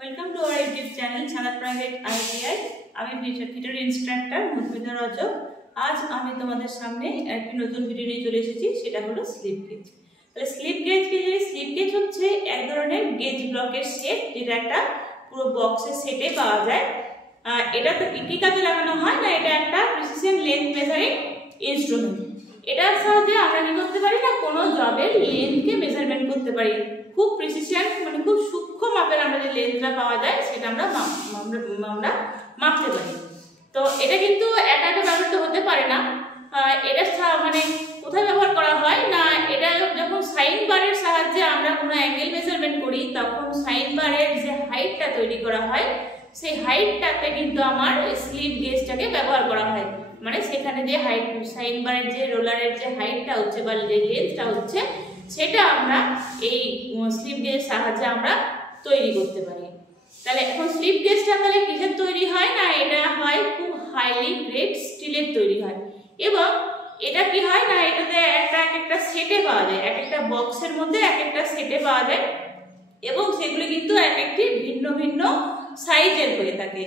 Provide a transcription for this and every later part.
Welcome to our YouTube channel ছাড়া private ITI. আমি video instructor Madhumita Rajak. আজ আমি তোমাদের সামনে একটি নতুন ভিডিও নিয়ে চলে এসেছি, সেটা হলো স্লিপ গেজ। তাহলে স্লিপ গেজ কি? স্লিপ গেজ হচ্ছে এক ধরনের গেজ ব্লকের সেট, যেটা একটা পুরো বক্সের সেটে পাওয়া যায়। এটা তো কি কাজে লাগানো হয় না, এটা একটা প্রিসিশন লেন্থ মেজারিং ইনস্ট্রুমেন্ট। এটার সাহায্যে আমরা কি করতে পারি না, কোনো জবের লেন্থকে মেজারমেন্ট করতে পারি। খুব প্রিসিশন মানে খুব সূক্ষ্ম মাপের আমরা যে লেন্থটা পাওয়া যায় সেটা আমরা মাপতে পারি। তো এটা কিন্তু একা একা ব্যবহৃত হতে পারে না। এটা মানে কোথায় ব্যবহার করা হয় না, এটা যখন সাইন বারের সাহায্যে আমরা কোনো অ্যাঙ্গেল মেজারমেন্ট করি, তখন সাইন বারের যে হাইটটা তৈরি করা হয়, সেই হাইটটাতে কিন্তু আমার স্লিপ গেজটাকে ব্যবহার করা হয়। মানে সেখানে যে হাইট, সাইন বারের যে রোলারের যে হাইটটা হচ্ছে বা যে লেন্থটা হচ্ছে, সেটা আমরা এই স্লিপ গেজের সাহায্যে আমরা তৈরি করতে পারি। তাহলে এখন স্লিপ গেজটা তাহলে কিসের তৈরি হয় না, এটা হয় খুব হাইলি গ্রেড স্টিলের তৈরি হয়। এবং এটা কি হয় না, এটাতে একটা সেটে পাওয়া যায়, এক একটা বক্সের মধ্যে এক একটা সেটে পাওয়া যায়, এবং সেগুলি কিন্তু এক একটি ভিন্ন ভিন্ন সাইজের হয়ে থাকে।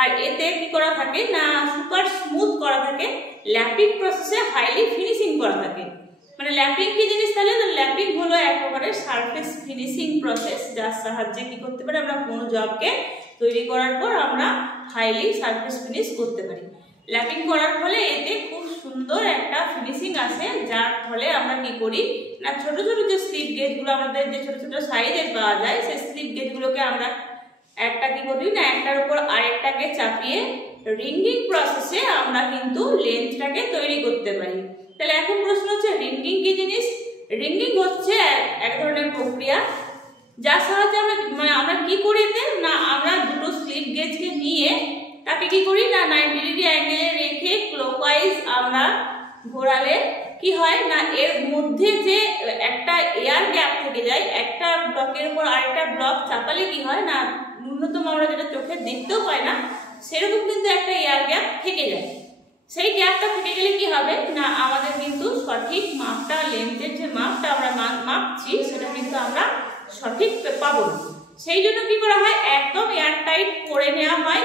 আর এতে কি করা থাকে না, সুপার স্মুথ করা থাকে, ল্যাপিং প্রসেসে হাইলি ফিনিশিং করা থাকে। মানে ল্যাপিং কি জিনিস? তাহলে ল্যাপিং হলো এক প্রকারের সারফেস ফিনিশিং প্রসেস, যার সাহায্যে কি করতে পারি আমরা কোনো জবকে তৈরি করার পর আমরা হাইলি সারফেস ফিনিশ করতে পারি। ল্যাপিং করার ফলে এতে খুব সুন্দর একটা ফিনিশিং আসে, যার ফলে আমরা কি করি না, ছোট ছোট যে স্লিপ গেজগুলো আমাদের যে ছোট ছোট সাইজের পাওয়া যায়, সেই স্লিপ গেজগুলোকে আমরা একটা কি করি না, একটার উপর আরেকটাকে চাপিয়ে রিঙ্গিং প্রসেসে আমরা কিন্তু লেন্থটাকে তৈরি করতে পারি। তাহলে এখন প্রশ্ন হচ্ছে, রিঙ্গিং কি জিনিস? রিঙ্গিং হচ্ছে এক ধরনের প্রক্রিয়া, যার সাহায্যে আমরা কি করি না, আমরা দুটো স্লিপ গেজকে নিয়ে তাকে কি করি না, 90 ডিগ্রি অ্যাঙ্গেলে রেখে ক্লকওয়াইজ আমরা ঘোরালে কি হয় না, এর মধ্যে যে একটা এয়ার গ্যাপ থেকে যায়, একটা ব্লকের উপর আরেকটা ব্লক চাপালে কি হয় না, ন্যূনতম আমরা যেটা চোখে দেখতেও পাই না, সেরকম কিন্তু একটা এয়ার গ্যাপ থেকে যায়। সেই গ্যাপটা থেকে গেলে কি হবে না, আমাদের কিন্তু সঠিক মাপটা, লেন্থের যে মাপটা আমরা মাপছি, সেটা কিন্তু আমরা সঠিক পাবো না। সেই জন্য কি করা হয়, একদম এয়ার টাইট করে নেওয়া হয়।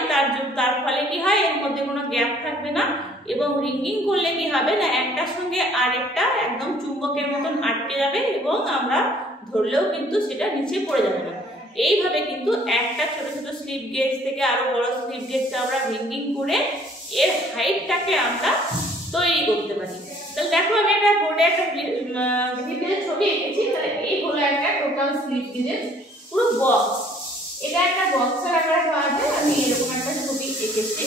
তার ফলে কি হয়, এর মধ্যে কোনো গ্যাপ থাকবে না, এবং রিঙ্গিং করলে কি হবে না, একটার সঙ্গে আরেকটা একদম চুম্বকের মতন আটকে যাবে, এবং আমরা ধরলেও কিন্তু সেটা নিচে পড়ে যাবে না। এইভাবে কিন্তু একটা ছোট ছোট স্লিপ গেজ থেকে আরো বড় স্লিপ গেজকে আমরা রিঙ্গিং করে এর হাইটটাকে আমরা তৈরি করতে পারি। তাহলে দেখো, আমি একটা বোর্ডে একটা স্লিপ গেজের ছবি এঁকেছি। তাহলে এই হলো একটা টোটাল স্লিপ গেজের পুরো বক্স। এটা একটা বক্সের আকারে পাওয়া যায়, আমি এরকম একটা ছবি এঁকেছি।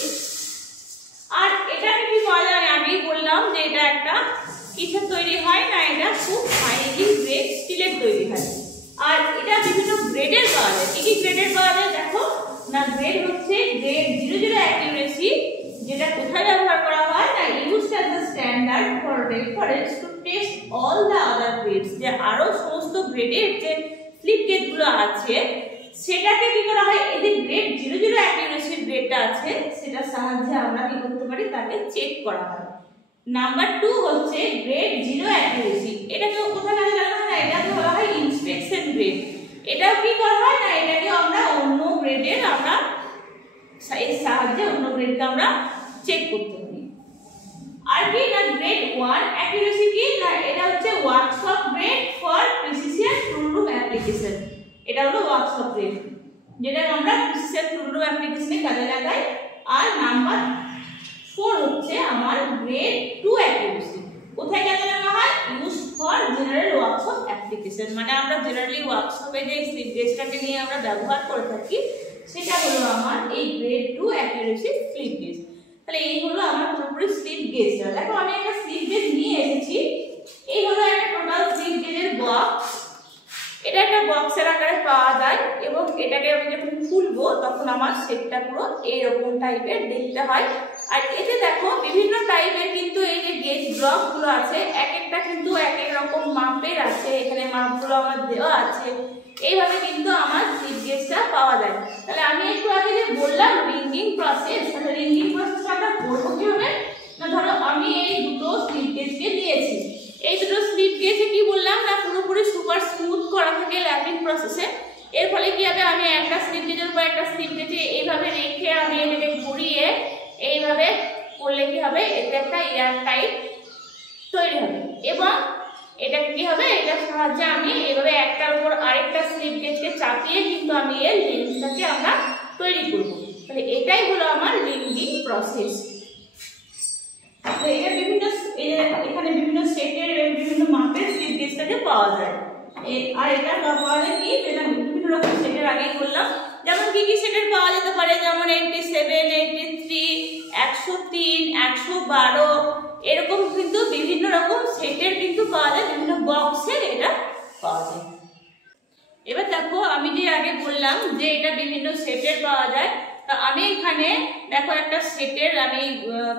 আর এটা কি পাওয়া যায়, আমি বললাম যে এটা একটা কিসের তৈরি হয় না, এটা খুব হাইলি গ্রেড স্টিলের তৈরি হয়। আর এটা বিভিন্ন গ্রেডের পাওয়া যায়। কি কি গ্রেডের পাওয়া যায় দেখো না, গ্রেড হচ্ছে গ্রেড 00 অ্যাকিউরেসি, যেটা কোথায় ব্যবহার করা হয় না, used as the standard for reference to test all the other grades. যে আরো সমস্ত গ্রেডের যে স্লিপ গেজগুলো আছে, সেটাকে কি করা হয়, এই যে গ্রেড 00 অ্যাকিউরেসির গ্রেডটা আছে, সেটার সাহায্যে আমরা কি করতে পারি, তাকে চেক করা হয়। নাম্বার 2 হচ্ছে গ্রেড 0 অ্যাকিউরেসি। এটাকে কোথায় কাজে লাগানো হয় না, এটাকে বলা হয় ইন্সপেকশন গ্রেড। এটাও কি করা হয় না, এটাকে আমরা অন্য গ্রেডের আমরা এর সাহায্যে অন্য গ্রেডকে আমরা চেক করতে পারি। আর কি না, গ্রেড 1 অ্যাকিউরেসি কি না, এটা হচ্ছে workshop grade for precision tool room application. এটা হলো ওয়ার্কশপ গ্রেড, যেটা আমরা প্রিসিশন টুল রুম অ্যাপ্লিকেশনে কাজে লাগাই। আর নাম্বার 4 হচ্ছে আমার গ্রেড 2 অ্যাকিউরেসি। কোথায় কাজে লাগা হয়, use for general workshop application. মানে আমরা জেনারেলি ওয়ার্কশপে যে স্লিপ গেজটাকে নিয়ে আমরা ব্যবহার করে থাকি, সেটা হলো আমার এই গ্রেড 2 অ্যাকিউরেসি স্লিপ গেজ। তাহলে এই হলো আমার পুরোপুরি স্লিপ গেজটা। দেখো, আমি একটা স্লিপ গেজ নিয়ে এসেছি। এই হলো একটা টোটাল স্লিপ গেজের বক্স। এটা একটা বক্সের আকারে পাওয়া যায়, এবং এটাকে আমি যখন খুলবো তখন আমার সেটটা পুরো এইরকম টাইপের দেখতে হয়। আর এতে দেখো বিভিন্ন টাইপের কিন্তু এই যে গেজ ব্লকগুলো আছে, এক একটা কিন্তু এক এক রকম মাপের আছে, এখানে মাপগুলো আমার দেওয়া আছে। এইভাবে কিন্তু আমার স্লিপ গেজটা পাওয়া যায়। তাহলে আমি একটু আগে যে বললাম রিঙ্গিং প্রসেস, তাহলে রিঙ্গিং প্রসেসটা আমরা করবো কিভাবে না, ধরো আমি এই দুটো স্লিপ গেজকে নিয়েছি। এই দুটো স্লিপ গেজে কি বললাম না, পুরোপুরি সুপার স্মুথ করা থাকে ল্যাপিং প্রসেসে। এর ফলে কি হবে, আমি একটা স্লিপ গেজের উপর এয়ার টাইট তৈরি হবে। এবং এটা কি হবে, এটার সাহায্যে আমি এভাবে একটার উপর আরেকটা স্লিপ গেজকে চাপিয়ে কিন্তু আমি এর লেন্সটাকে আমরা তৈরি করব। তাহলে এটাই হলো আমার রিঙ্গিং প্রসেস। তো এটা বিভিন্ন এখানে বিভিন্ন সেটের বিভিন্ন মাপের স্লিপ গেজটাকে পাওয়া যায়। আর এটা পাওয়া যায় কি বিভিন্ন রকম সেটের আগেই বললাম, যেমন কি কি সেটের পাওয়া যেতে পারে, যেমন 87, 83, 103, 112 এরকম কিন্তু বিভিন্ন রকম সেটের কিন্তু পাওয়া যায়, বিভিন্ন বক্সের এটা পাওয়া যায়। এবার দেখো আমি যে আগে বললাম যে এটা বিভিন্ন সেটের পাওয়া যায়, তা আমি এখানে দেখো একটা সেটের আমি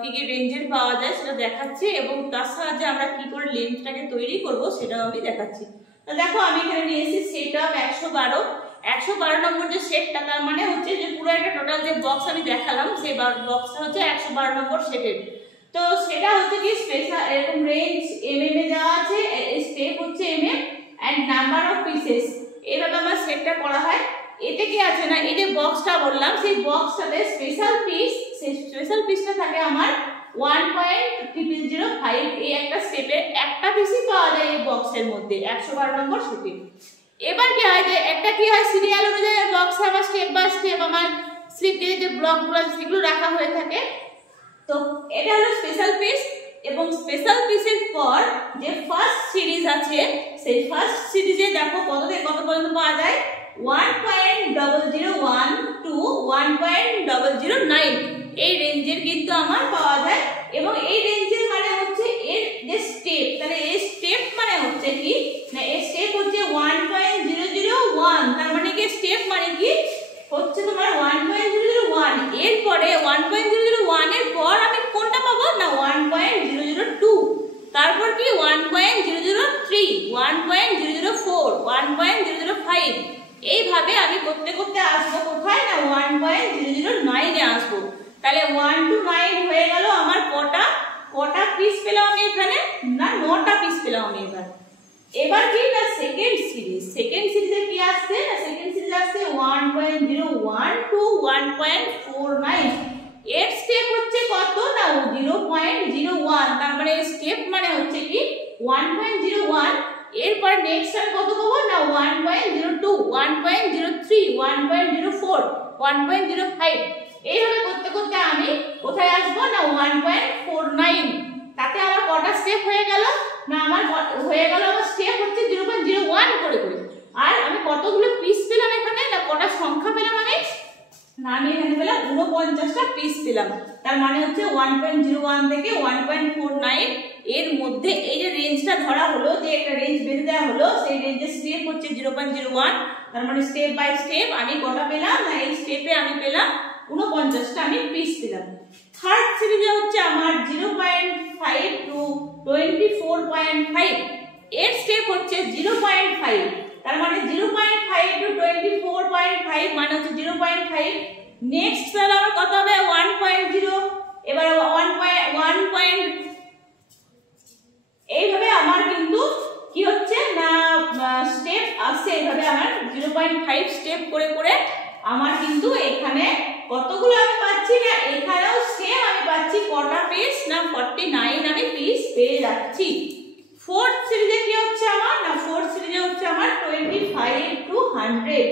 কি কি রেঞ্জের পাওয়া যায় সেটা দেখাচ্ছি এবং তার সাহায্যে আমরা কি করে লেন্সটাকে তৈরি করব সেটাও আমি দেখাচ্ছি। তো দেখো আমি এখানে নিয়েছি সেট অফ 112 নম্বর যে সেটটা, তার মানে হচ্ছে যে পুরো একটা টোটাল যে বক্স আমি দেখালাম সেই বক্সটা হচ্ছে 112 নম্বর সেটের। তো সেটা হচ্ছে কি স্পেশাল এরকম রেঞ্জ এমএম এ দেওয়া আছে, স্টেপ হচ্ছে mm and number of pieces, এইভাবে আমার সেটটা করা হয়। এতে কি আছে না, এই যে বক্সটা বললাম সেই বক্সটাতে স্পেশাল পিস, সেই স্পেশাল পিসটা থাকে আমার 1.005। এই একটা স্টেপে একটা পিসই পাওয়া যায় এই বক্সের মধ্যে 112 নম্বর সেটে। এবার কি হয় যে একটা কি হয় সিরিয়াল অনুযায়ী বক্সে আমার স্টেপ বাই স্টেপ আমার স্লিপ গেজের যে ব্লকগুলো সেগুলো রাখা হয়ে থাকে। তো এটা হলো স্পেশাল পিস এবং স্পেশাল পিসের পর যে ফার্স্ট সিরিজ আছে সেই ফার্স্ট সিরিজে দেখো কত থেকে কত পর্যন্ত পাওয়া যায়, 1.001 to 1.009 এই রেঞ্জের কিন্তু আমার পাওয়া যায়। এবং এই রেঞ্জের মানে হচ্ছে এর যে স্টেপ, তাহলে এই স্টেপ মানে হচ্ছে কি না, এই স্টেপ হচ্ছে 1.001, তার মানে কি স্টেপ মানে কি হচ্ছে তোমার 1.001। এরপরে 1.001 এর পর আমি কোনটা পাবো না 1.002, তারপর কি 1.003, 1.004, 1.005 এইভাবে আমি করতে করতে আসবো কোথায় না 1.009 এ আসবো। তাহলে 1 to 9 হয়ে গেল আমার কটা পিস পেলাম আমি এখানে না 9টা পিস পেলাম আমি এবার কি না সেকেন্ড সিরিজে কি আসছে না সেকেন্ড সিরিজে আসছে 1.01 to 1.49। এর স্টেপ হচ্ছে কত না 0.01, তার মানে স্টেপ মানে হচ্ছে কি 1.01। এরপর নেক্সট আমি কত পাবো না 1.02, 1.03, 1.04, 1.05 এইভাবে করতে করতে আমি কোথায় আসবো না 1.49। তাতে আমার কটা স্টেপ হয়ে গেল না আমার হয়ে গেল আমার স্টেপ হচ্ছে 0.01 করে করে। আর আমি কতগুলো পিস পেলাম এখানে না কটা সংখ্যা পেলাম আমি এখানে পেলাম 49টা পিস পেলাম। তার মানে হচ্ছে 1.01 থেকে 1.49 এর মধ্যে এই যে রেঞ্জটা ধরা হলো, যে একটা রেঞ্জ বেঁধে দেওয়া হলো, সেই রেঞ্জের স্টেপ হচ্ছে 0.01। তার মানে স্টেপ বাই স্টেপ আমি কটা পেলাম না এই স্টেপে আমি পেলাম 49টা আমি পিস পেলাম। থার্ড সিরিজে হচ্ছে আমার 0.5 টু 24.5 এর স্টেপ হচ্ছে 0.5, তার মানে 0.5 টু 24.5 মানে হচ্ছে 0.5। নেক্সট তাহলে আমার কত হবে 1.0, এবার 1. এইভাবে আমার কিন্তু কি হচ্ছে না স্টেপ আসছে, এইভাবে আমার 0.5 স্টেপ করে করে আমার কিন্তু এখানে কতগুলো আমি পাচ্ছি না এখানেও সেম আমি পাচ্ছি কটা পিস না 49 আমি পিস পেয়ে যাচ্ছি। ফোর্থ সিরিজে কি হচ্ছে আমার না ফোর্থ সিরিজে হচ্ছে আমার 25 to 100,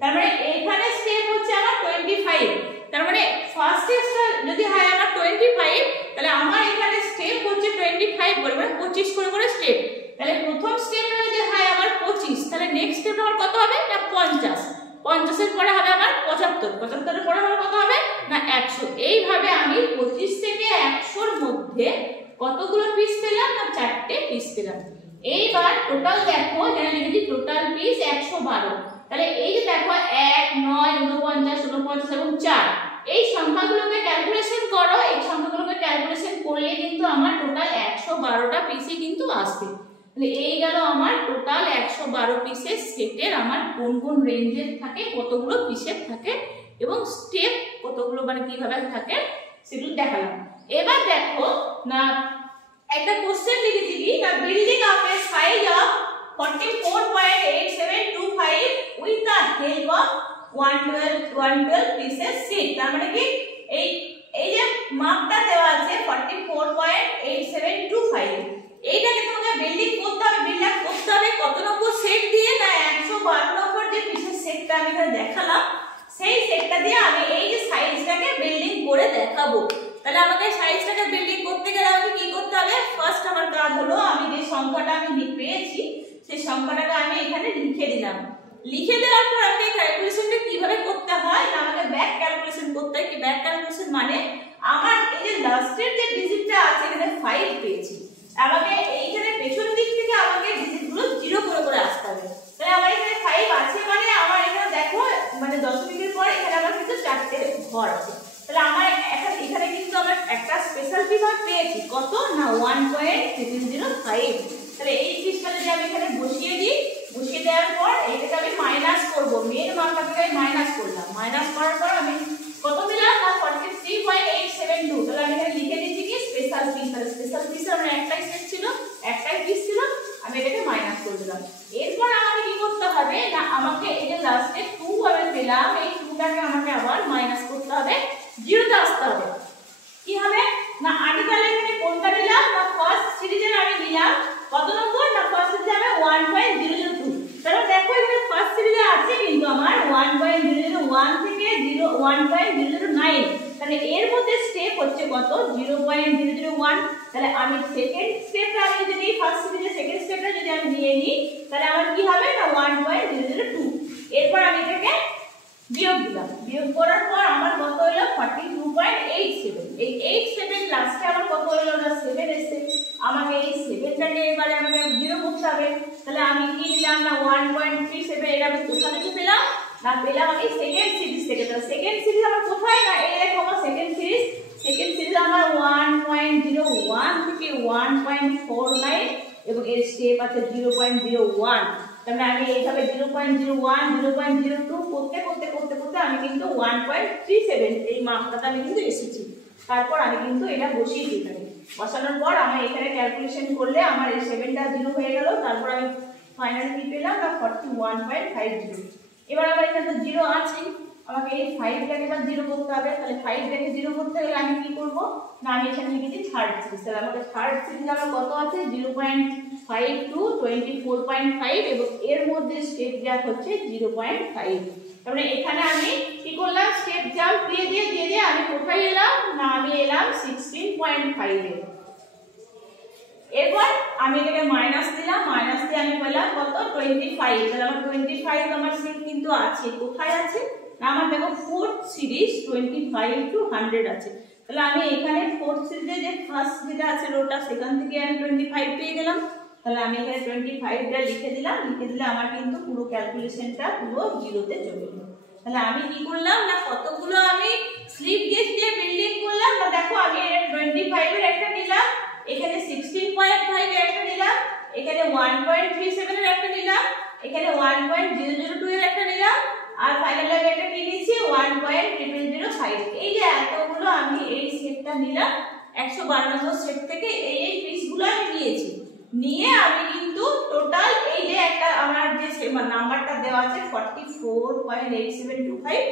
তার মানে এখানে স্টেপ হচ্ছে আমার 25। তার মানে ফার্স্ট স্টেপটা যদি হয় আমার 25, তাহলে আমার এখানে স্টেপ হচ্ছে 25 করে মানে 25 করে করে স্টেপ। তাহলে প্রথম স্টেপে যদি হয় আমার 25, তাহলে নেক্সট স্টেপ আমার কত হবে না 50, 50 এর পরে হবে আমার 75, 75 এর পরে আমার কত হবে না 100। এইভাবে আমি 25 থেকে 100 এর মধ্যে কতগুলো পিস পেলাম না 4টে পিস পেলাম। এইবার টোটাল দেখো এখানে লিখেছি টোটাল পিস 112। তাহলে এই যে দেখো 1, 9, 49, 49 এবং 4 এই সংখ্যাগুলোকে ক্যালকুলেশন করো, এই সংখ্যাগুলোকে ক্যালকুলেশন করলে কিন্তু আমার টোটাল 112টা পিসই কিন্তু আসবে। তাহলে এই গেল আমার টোটাল 112 পিসের সেটের আমার কোন কোন রেঞ্জের থাকে, কতগুলো পিসের থাকে এবং স্টেপ কতগুলো মানে কিভাবে থাকে সেগুলো দেখালাম। এবার দেখো না একটা কোশ্চেন লিখেছি কি না building up A size of 44.8725 with the help of 112 পিসের শীট। তার মানে কি এই যে মাপটা দেওয়া আছে 44.8725 সেই সেটটা দিয়ে আমি এই যে সাইজটাকে বিল্ডিং করে দেখাবো। তাহলে আমাকে সাইজটাকে বিল্ডিং করতে গেলে আমাকে কি করতে হবে? ফার্স্ট আমার কাজ হলো আমি যে সংখ্যাটা আমি পেয়েছি সেই সংখ্যাটাকে আমি এখানে লিখে দিলাম। লিখে দেওয়ার পর আমাকে ক্যালকুলেশনটা কিভাবে করতে হয় না আমাকে ব্যাক ক্যালকুলেশন করতে হয়। কি ব্যাক ক্যালকুলেশন মানে আমার এই যে লাস্টের যে ডিজিটটা আছে এখানে 5 পেয়েছি, আমাকে এইখানে পেছন দিক থেকে আমাকে ডিজিটগুলো 0 করে করে আসতে হবে। তাহলে আমার এখানে 5 আছে মানে আমার এখানে দেখো মানে দশমিকের পর এখানে আমার কিন্তু 4টে ঘর আছে। তাহলে আমার এখানে কিন্তু আমরা একটা স্পেশাল বিভাগ পেয়েছি কত না 1.005। তাহলে এই জিনিসটা যদি আমি এখানে বসিয়ে দিই, বসিয়ে দেওয়ার পর এইটাকে আমি মাইনাস করব, মেন মানটাকে আমি মাইনাস করলাম। মাইনাস করার পর আমি কত পেলাম না 43.872। তাহলে আমি এখানে লিখে দিচ্ছি কি স্পেশাল পিস। তাহলে স্পেশাল পিসে আমরা একটাই সেট ছিল, একটাই পিস ছিল, আমি এটাকে মাইনাস করে দিলাম। এরপর আমাকে কি করতে হবে না আমাকে এই যে লাস্টে 2 আমি পেলাম এই 2টাকে আমাকে আবার মাইনাস করতে হবে, 0 তে আসতে হবে। কি হবে না আমি তাহলে এখানে কোনটা নিলাম না ফার্স্ট সিরিজের আমি নিলাম কত নম্বর না ফার্স্ট সিরিজে আমি 1.002। তাহলে দেখো এখানে ফার্স্ট সিরিজে আছে কিন্তু আমার 1.001 থেকে 1.009। তাহলে এর মধ্যে স্টেপ হচ্ছে কত 0.001। তাহলে আমি সেকেন্ড স্টেপটা আমি যদি ফার্স্ট সিরিজে সেকেন্ড স্টেপটা যদি আমি নিয়ে নিই তাহলে আমার কি হবে না 1.002। এরপর আমি এটাকে বিয়োগ দিলাম, বিয়োগ করার পর আমার কত হলো 42.87। এই 87 লাস্টে আমার কত হলো না 7 এসেছে। আমাকে এই 7টাকে এবারে আমাকে 0 করতে হবে। তাহলে আমি কি দিলাম না 1.37। এটা আমি কোথা থেকে পেলাম না পেলাম আমি সেকেন্ড সিরিজ থেকে। তাহলে সেকেন্ড সিরিজ আমার কোথায় না এই দেখো আমার সেকেন্ড সিরিজ আমার 1.01 থেকে 1.49 এবং এর স্টেপ আছে 0.01। তাহলে আমি এইভাবে 0.01 0.02 করতে করতে করতে করতে আমি কিন্তু 1.37 এই মাপটাতে আমি কিন্তু এসেছি। তারপর আমি কিন্তু এটা বসিয়ে দিই। এখানে বসানোর পর আমি এখানে ক্যালকুলেশন করলে আমার এই 7টা 0 হয়ে গেল। তারপর আমি ফাইনালি কি পেলাম না 41.50। এবার আমার এখানে তো 0 আছে, আমাকে এই 5টাকে এবার 0 করতে হবে। তাহলে 5টাকে 0 করতে গেলে আমি কি করব না আমি এখানে লিখেছি থার্ড সিরিজ। তাহলে আমাদের থার্ড সিরিজ আমার কত আছে 0.5 টু 24.5 এবং এর মধ্যে স্টেপ গ্যাপ হচ্ছে 0.5। তাহলে এখানে আমি কি করলাম স্টেপ জাম্প দিয়ে আমি কোথায় এলাম না আমি এলাম 16.5 এ। এরপর আমি এটাকে মাইনাস দিলাম, মাইনাস দিয়ে আমি পেলাম কত 25। তাহলে আমার 25 আমার সেট কিন্তু আছে, কোথায় আছে না আমার দেখো ফোর্থ সিরিজ 25 টু 100 আছে। তাহলে আমি এখানে ফোর্থ সিরিজে যে ফার্স্ট যেটা আছে রোটা সেখান থেকে আমি 25 পেয়ে গেলাম। তাহলে আমি এখানে 25টা লিখে দিলাম, লিখে দিলে আমার কিন্তু পুরো ক্যালকুলেশনটা পুরো 0 তে চলে গেল। তাহলে আমি কি করলাম না কতগুলো আমি স্লিপ গেজ দিয়ে বিল্ডিং করলাম না দেখো আমি 25 এর একটা নিলাম, এখানে 16.5 এর একটা নিলাম, এখানে 1.37 এর একটা নিলাম, এখানে 1.002 এর একটা নিলাম আর ফাইনালি আমি একটা কি নিয়েছি 1.005। এই যে এতগুলো আমি এই সেটটা নিলাম 152 নম্বর সেট থেকে এই পিসগুলো আমি নিয়েছি। নিয়ে আমি কিন্তু টোটাল এই যে একটা আমার যে নাম্বারটা দেওয়া আছে 44.8725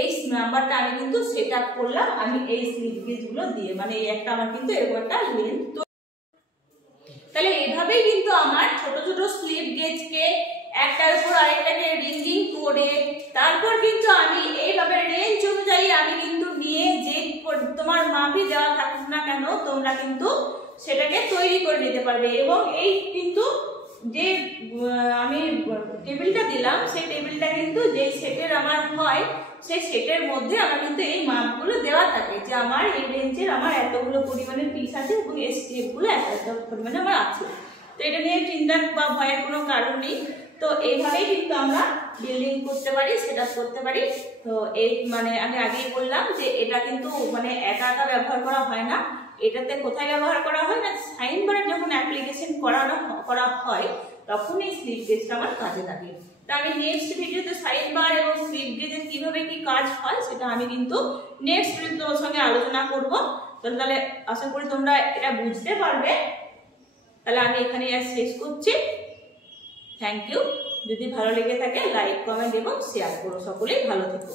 এই নাম্বারটা আমি কিন্তু সেটআপ করলাম আমি এই স্লিপ গেজগুলো দিয়ে, মানে এই একটা আমার কিন্তু এরকম একটা লেন্থ। তাহলে এইভাবেই কিন্তু আমার ছোট ছোট স্লিপ গেজকে একটার উপর আরেকটাকে রিঙ্গিং করে তারপর কিন্তু আমি এইভাবে রেঞ্জ অনুযায়ী আমি কিন্তু নিয়ে যে তোমার মাপই দেওয়া থাকুক না কেন তোমরা কিন্তু সেটাকে তৈরি করে নিতে পারবে। এবং এই কিন্তু যে আমি টেবিলটা দিলাম সেই টেবিলটা কিন্তু যে সেটের আমার হয় সেই সেটের মধ্যে আমার কিন্তু এই মাপগুলো দেওয়া থাকে যে আমার এই রেঞ্জের আমার এতগুলো পরিমাণের পিস আছে এবং এই স্টেপগুলো এত পরিমাণে আমার আছে। তো এটা নিয়ে চিন্তা বা ভয়ের কোনো কারণ নেই। তো এইভাবেই কিন্তু আমরা বিল্ডিং করতে পারি, সেটআপ করতে পারি। তো এই মানে আমি আগেই বললাম যে এটা কিন্তু মানে একা একা ব্যবহার করা হয় না, এটাতে কোথায় ব্যবহার করা হয় না সাইন বোর্ডে যখন অ্যাপ্লিকেশন করা হয় তখন এই স্লিপ গেজটা আমার কাজে লাগে। তো আমি নেক্সট ভিডিওতে সাইন বার এবং স্লিপ গেজের কিভাবে কি কাজ হয় সেটা আমি কিন্তু নেক্সট ভিডিওতে তোমার সঙ্গে আলোচনা করব। তাহলে আশা করি তোমরা এটা বুঝতে পারবে। তাহলে আমি এখানে আর শেষ করছি। Thank you. যদি ভালো লেগে থাকে লাইক কমেন্ট এবং শেয়ার করো। সকলেই ভালো থেকো।